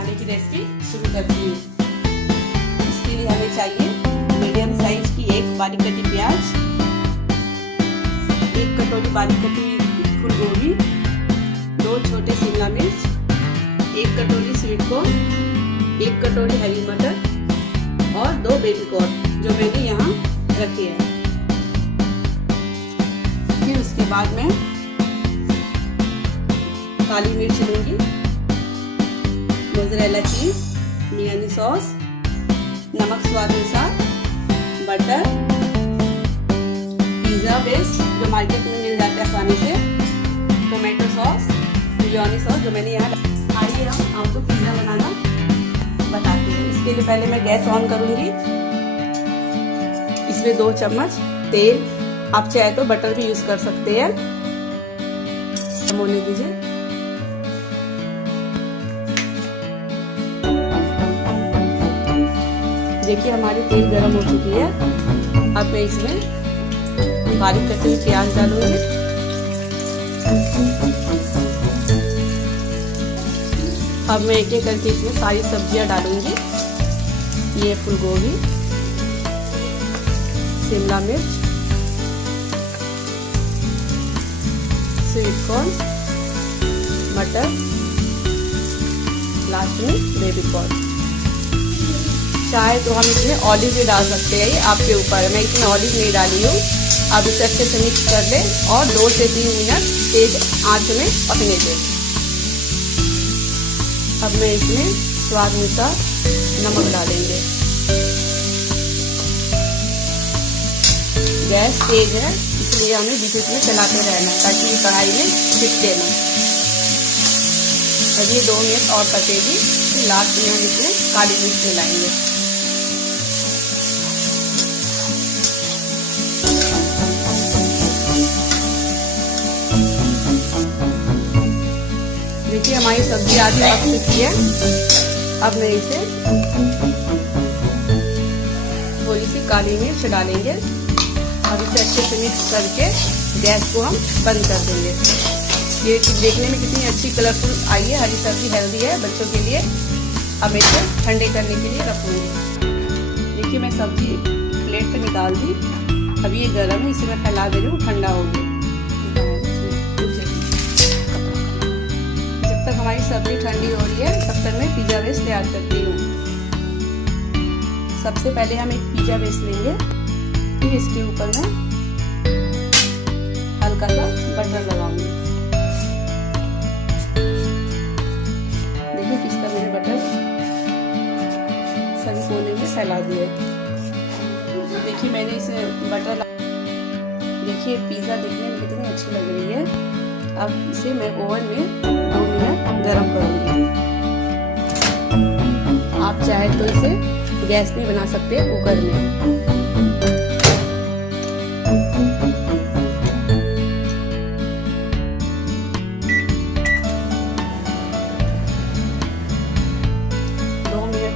बनाने की रेसिपी शुरू करती हूँ। इसके लिए हमें चाहिए मीडियम साइज की एक बारीक कटी प्याज, एक कटोरी बारीक कटी फूल गोभी, 2 छोटे शिमला मिर्च, 1 कटोरी स्वीट कॉर्न, 1 कटोरी हरी मटर और 2 बेबी कॉर्न जो मैंने यहाँ रखे हैं। फिर उसके बाद मैं काली मिर्च लूंगी, मोज़रेला चीज, मेयोनीज सॉस, नमक स्वाद अनुसार, बटर, पिज़्ज़ा बेस जो मार्केट में मिल जाता है आसानी से, टोमेटो सॉस, मेयोनीज सॉस जो मैंने यहाँ। आइए हम आपको पिज़्ज़ा बनाना बताते हैं। इसके लिए पहले मैं गैस ऑन करूंगी। इसमें 2 चम्मच तेल, आप चाहे तो बटर भी यूज कर सकते हैं, होने दीजिए। देखिए हमारी तेल गरम हो चुकी है। अब मैं इसमें बारीक कटी हुई प्याज डालूंगी, अब मैं एक एक करके इसमें सारी सब्जियां डालूंगी। ये फूल गोभी, शिमला मिर्च, स्वीट कॉर्न, मटर, लास्ट में बेबी कॉर्न। चाहे तो हम इसमें ऑलिव भी डाल सकते हैं, ये आपके ऊपर है। मैं इसमें ऑलिव नहीं डाली हूँ। अब इसे अच्छे से मिक्स कर लें और 2 से 3 मिनट तेज आंच में पकने दें। अब मैं इसमें स्वाद अनुसार नमक डालेंगे। गैस तेज है इसलिए हमें बीच बीच में चलाते रहना है ताकि ये कढ़ाई में चिपके ना। अब ये 2 मिनट और पकेगी। फिर लास्ट में हम इसमें काली मिर्च मिलाएंगे। देखिए हमारी सब्जी आधी पक चुकी है। अब मैं इसे थोड़ी सी काली मिर्च डालेंगे और इसे अच्छे से मिक्स करके गैस को हम बंद कर देंगे। ये देखने में कितनी अच्छी कलरफुल आई है। हरी सब्जी हेल्दी है बच्चों के लिए। अब इसे ठंडे करने के लिए रखूंगी। देखिए मैं सब्जी प्लेट पे निकाल दी। अब ये गर्म है, इसे मैं फैला दे रही हूँ, ठंडा हो गया। जब तक हमारी सब्जी ठंडी हो रही है तब तक मैं पिज़्ज़ा बेस तैयार करती हूँ। सबसे पहले हम एक पिज़्ज़ा बेस लेंगे, फिर इसके ऊपर मैं हल्का सा बटर लगाऊंगी। देखिए किस तरह मैंने बटर सभी कोने में फैला दिया। देखिए मैंने इसे बटर, देखिए पिज़्ज़ा देखने में कितनी अच्छी लग रही है। अब इसे मैं ओवन में 2 मिनट गरम करूंगी। आप चाहे तो इसे गैस में बना सकते हैं, कुकर में।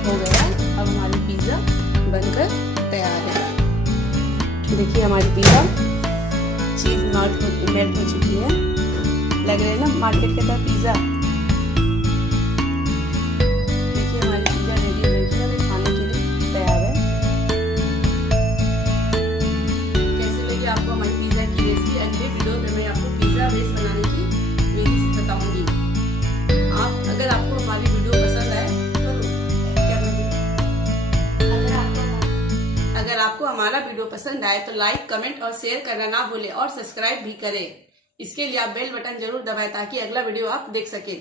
हो गया। अब हमारी पिज़्ज़ा बनकर तैयार है। देखिए हमारी पिज़्ज़ा चीज़ मेल्ट हो चुकी है। लग रहा है ना मार्केट के तरह पिज़्ज़ा। देखिए हमारी पिज़्ज़ा रेडी हो गई है, खाने के लिए तैयार है। कैसे लगी आपको हमारी पिज़्ज़ा की रेसिपी? अगले वीडियो में मैं आपको पिज़्ज़ा बेस बनाने की विधि बताऊंगी। अगर आपको हमारी वीडियो पसंद आए अगर आपको हमारा वीडियो पसंद आए तो लाइक, कमेंट और शेयर करना ना भूलें और सब्सक्राइब भी करें। इसके लिए आप बेल बटन जरूर दबाएं ताकि अगला वीडियो आप देख सकें।